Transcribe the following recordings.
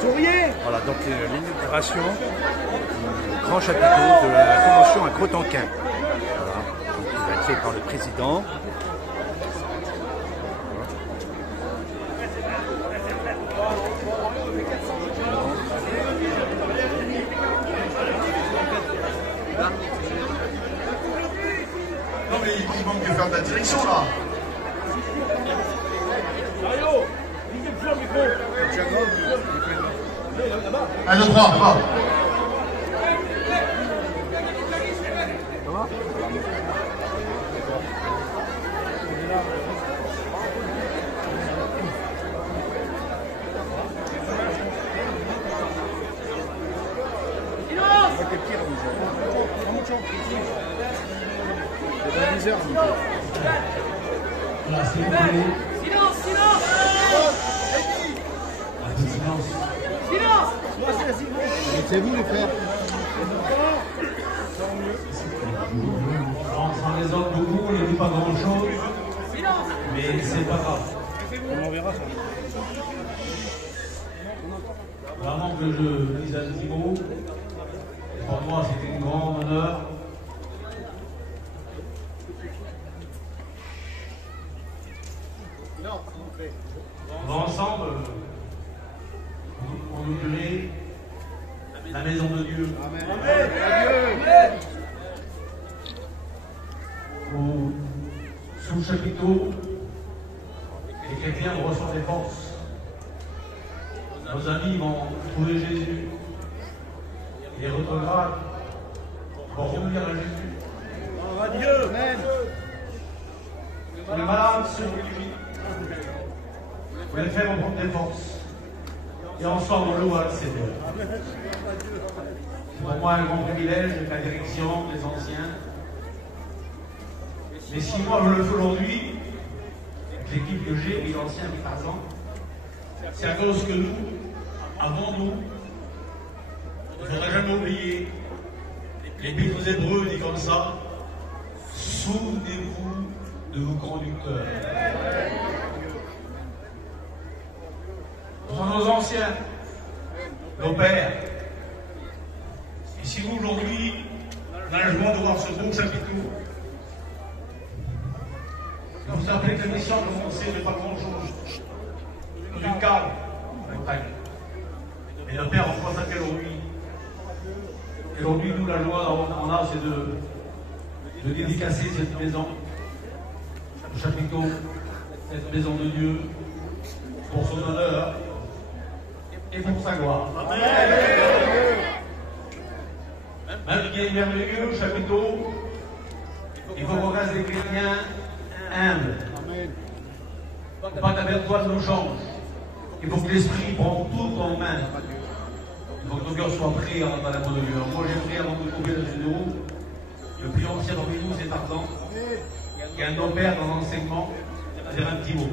Souriez. Voilà, donc l'inauguration du grand chapiteau de la Convention à Crotanquin. Voilà, donc, il va être fait par le président. Non mais il manque de faire de la direction là. Un, deux, trois, là-bas. Voilà, s'il vous plaît. Silence, silence. Un peu de silence. Silence. Laissez-vous les faire. Sans les autres beaucoup, on ne dit pas grand-chose, mais c'est pas grave. On verra ça. Vraiment que je dise un petit mot. Pour moi, c'était un grand honneur. On va ensemble inaugurer la maison de Dieu. Sous le chapiteau, les chrétiens reçoivent des forces. Nos amis vont trouver Jésus. Et les retrogrades vont revenir à Jésus. Dieu. Amen. Les malades se guéris. Vous les faire prendre des forces. Et ensemble, on loue à le Seigneur. C'est pour moi un grand privilège de la direction des anciens. Mais si moi je le fais aujourd'hui, avec l'équipe que j'ai, les anciens qui passent, c'est à cause que nous, avant nous, il ne faudra jamais oublier, l'Épître aux Hébreux dit comme ça, souvenez-vous de vos conducteurs. Ce sont nos anciens, nos pères. Et si nous, aujourd'hui, on a la joie de voir ce beau chapiteau, vous vous rappelez que la mission de mon n'est pas grand-chose. Dans une cave, en montagne. Et le Père envoie ça qu'aujourd'hui. Et aujourd'hui, nous, la joie on a, c'est de dédicacer cette maison, le chapiteau, cette maison de Dieu, pour son honneur et pour sa gloire. Même qui est merveilleux, le chapiteau, il faut qu'on reste des chrétiens humbles. Il ne faut pas qu'Abertois nous change. Il faut que l'Esprit prenne tout en main. Il faut que nos cœurs soient prêts à rentrer dans la main de Dieu. Alors moi, j'ai prié avant de trouver dans une roue. Le plus ancien parmi nous, c'est Tarzan. Il y a un opère dans l'enseignement, c'est-à-dire un petit mot.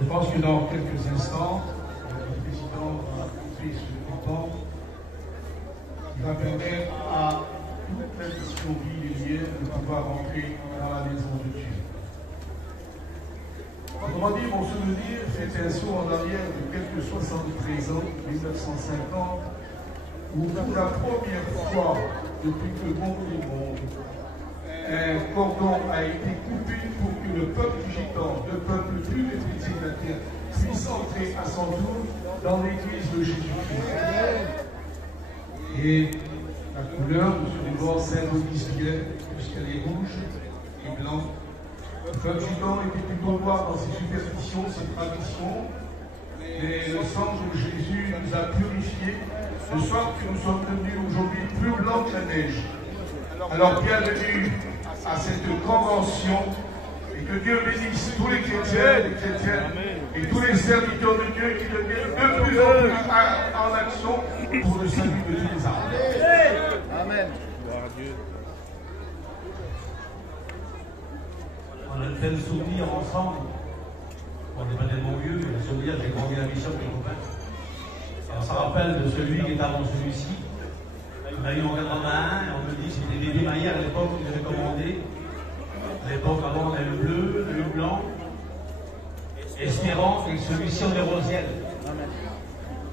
Je pense que dans quelques instants, le président va apporter ce temps qui va permettre à toute la mission vie de pouvoir rentrer dans la maison de Dieu. Autrement dit, mon souvenir, c'est un saut en arrière de quelques 73 ans, 1950, où pour la première fois depuis que le monde est monde, un cordon a été coupé pour que le peuple gitan, le peuple le plus méprisé de la terre, puisse entrer à son tour dans l'église de Jésus-Christ. Et la couleur de ce ruban symbolise bien, puisqu'elle est rouge et blanche. Le peuple gitan était plutôt noir dans ses superstitions, ses traditions, mais le sang de Jésus nous a purifiés, de sorte que nous sommes devenus aujourd'hui plus blancs que la neige. Alors bienvenue à cette convention, et que Dieu bénisse tous les chrétiens, les chrétiennes, et tous les serviteurs de Dieu qui deviennent de plus en plus en action pour le salut de tous les âmes. Amen. On a de tels souvenirs ensemble. On n'est pas tellement vieux, mais le souvenir, j'ai grandi à la mission avec les copains. Et on se rappelle de celui qui est avant celui-ci. On a eu en 81, on me dit c'était bébé Maillard à l'époque qui devait commander. À l'époque, avant, on avait le bleu, le blanc. espérant que celui-ci en ira au ciel.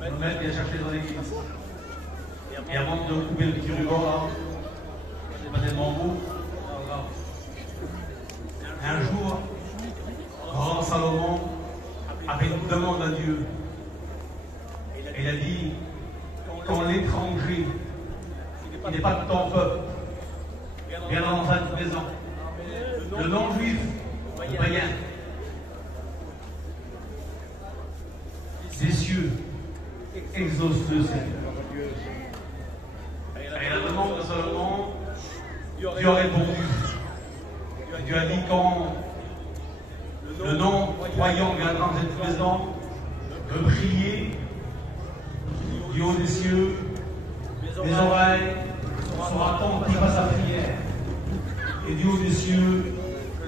Nous mettre bien chercher dans l'église. Et avant de couper le petit ruban là, c'est pas tellement beau. Un jour, grand Salomon a fait une demande à Dieu. Et il a dit, quand l'étranger, qui n'est pas de ton peuple, vient dans ta maison, le non-juif, le païen, des cieux, exauce le Seigneur. Et la demande de Salomon, Dieu a répondu. Dieu a dit quand le non-croyant viendra dans cette maison, de prier du haut des cieux, les oreilles seront attentives à sa prière. Et du haut des cieux,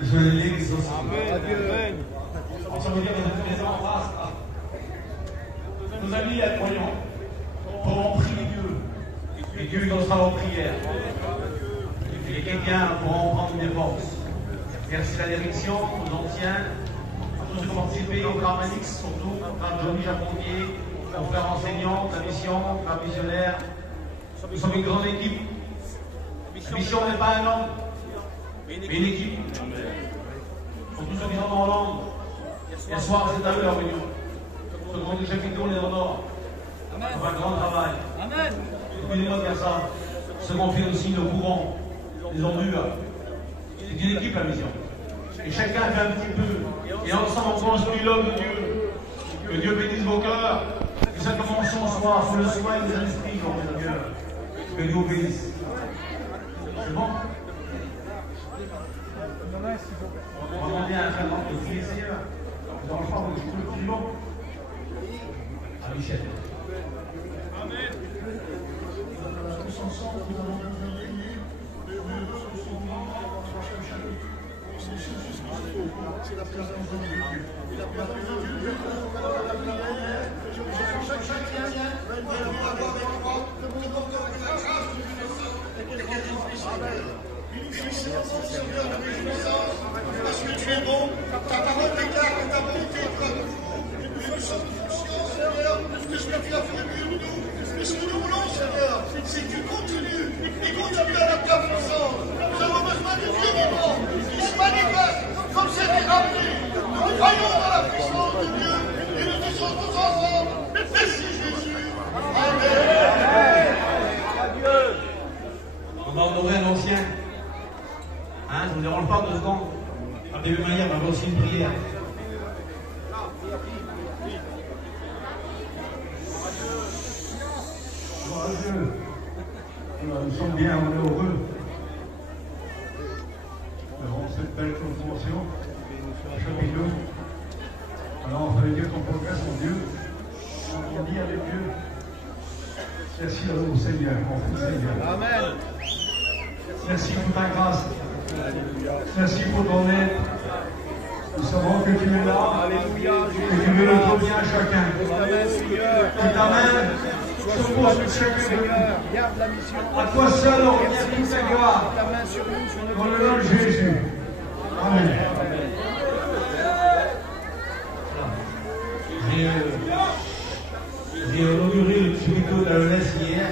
je l'exaucerai. Amen. Ça veut dire que cette maison en face, nos amis croyants pourront prier Dieu. Et Dieu exaucera leurs prières. Et les chrétiens pourront prendre des forces. Merci à la direction, aux anciens, à tous ceux qui ont participé, au Grand Manix, surtout, à Johnny Japonnier, aux frères enseignants, la mission, la missionnaire. Nous sommes une grande équipe. La mission n'est pas un homme, mais une équipe. Pour tous ceux qui sont en Hollande, hier soir, c'est à eux la réunion. Ceux qui ont déjà quitté, on est en Nord. On fait un grand travail. Amen. Excusez-moi de dire ça. Ceux qui ont fait aussi le courant, les ondures. C'est une équipe la mission. Et chacun fait un petit peu. Et ensemble on construit l'homme de Dieu. Que Dieu bénisse vos cœurs. Que cette convention soit sous le soin des esprits, mon Dieu. Que Dieu vous bénisse. C'est bon? On va demander à un frère de prier ici. Je ne dérange pas, je peux le suivant. À Michel. Amen. Tous ensemble, nous allons vous prier. C'est la présence de Dieu. Et la présence de Dieu, la prière, chacun vient, avoir avec moi, demandant la grâce de Dieu, Seigneur, de réjouissance, parce que tu es bon, ta parole déclare que ta bonté est pour nous. Et nous sommes conscients, Seigneur, de ce que tu as fait pour nous. Et ce que nous voulons, Seigneur, c'est que tu continues et continues à ta puissance. Nous avons besoin de Dieu vivant qui se manifeste comme c'était appris. Nous croyons à la puissance de Dieu et nous disons tous ensemble, merci Jésus. Amen. Adieu. On va honorer un ancien. Hein, je ne vous dérange pas 2 secondes. De la même manière, on va aussi une prière. Gloire à Dieu. Nous sommes bien, on est heureux. Nous avons cette belle convention, chapitre. Alors, on va dire qu'on progresse en Dieu. On dit avec Dieu. Merci au Seigneur, mon Seigneur. Amen. Merci pour ta grâce. Merci pour ton aide. Nous savons que tu es là. Alléluia. Que tu veux notre bien à chacun. Que ta main se pose sur chacun de nous. Garde la mission. À toi seul, on revient toute la gloire. Dans le nom de Jésus. Amen. J'ai inauguré le chapiteau de la jeunesse hier.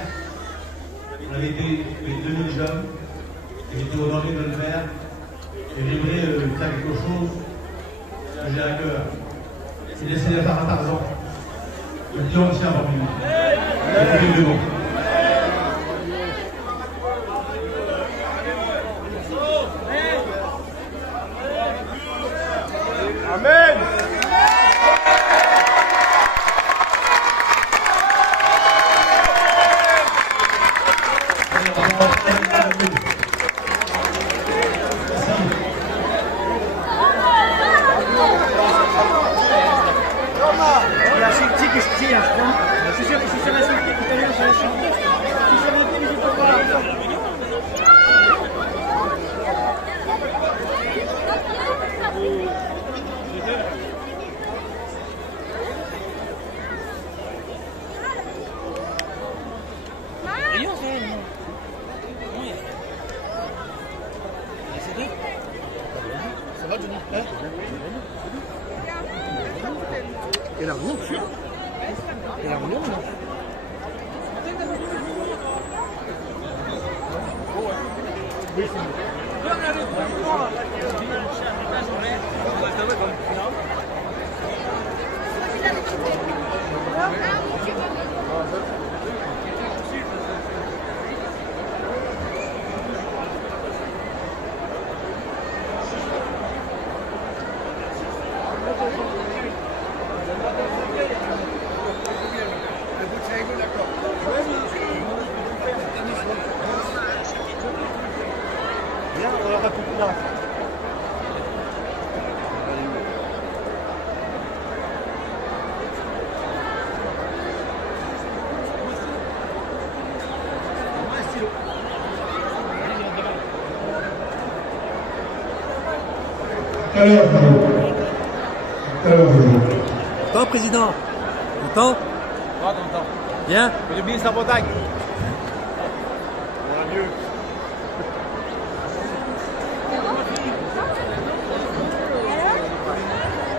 On avait été 2000 jeunes. J'ai été honoré de le faire. Et j'aimerais faire quelque chose que j'ai à cœur. C'est laisser la part à Tarzan. Le petit ancien parmi nous. Le bon. Amen. Ça va, Johnny? Et la roue. Et la roue, non? Content, président? Content? Pas content. Bien? Le bien sa Bretagne.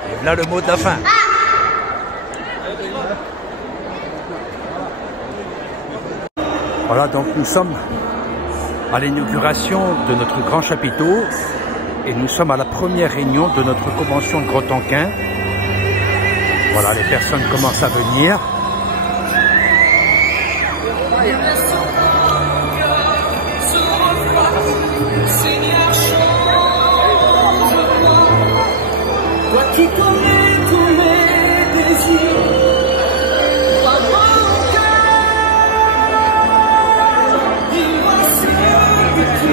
Et voilà le mot de la fin. Voilà, donc nous sommes à l'inauguration de notre grand chapiteau et nous sommes à la première réunion de notre convention de Grotonquin. Voilà, les personnes commencent à venir. Toi qui connais tous mes désirs, toi mon cœur, dis-moi ce que tu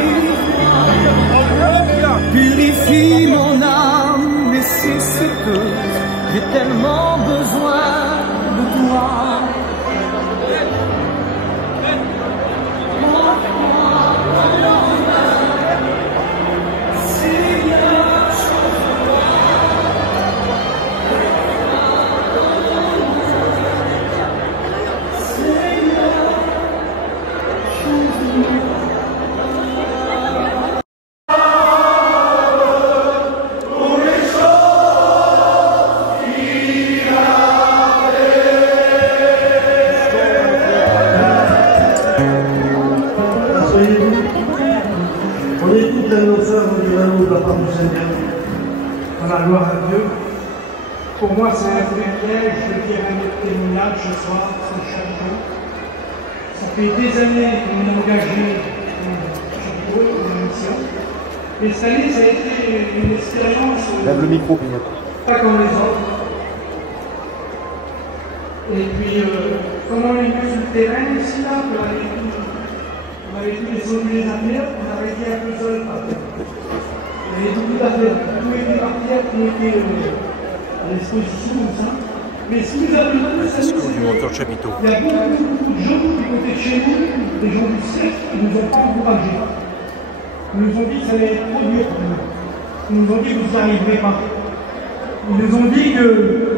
vois. Purifie mon âme, mais c'est ce que j'ai tellement besoin de toi. On écoute l'annonceur du Rano de la part du Seigneur. Dans la gloire à Dieu. Pour moi, c'est un privilège de dire un témoignage ce soir, ce chapiteau. Ça fait des années qu'on est engagé dans le chapiteau, dans la mission. Et cette année, ça a été une expérience. Lève le micro, pas comme les autres. Et puis, comme on est venu sur le terrain ici, là, on avait tous les sauts les affaires, on avait été un peu seul par terre. Il y avait beaucoup d'affaires, tout était par terre qui était à l'exposition, comme ça. Mais ce qui nous a plu, c'est du monteur de chapiteau. il y a beaucoup de gens du côté de chez nous, des gens du cercle, qui nous ont pas encouragés. Ils nous ont dit que ça allait être trop dur pour nous. Ils nous ont dit que vous n'y arriverez pas. Ils nous ont dit que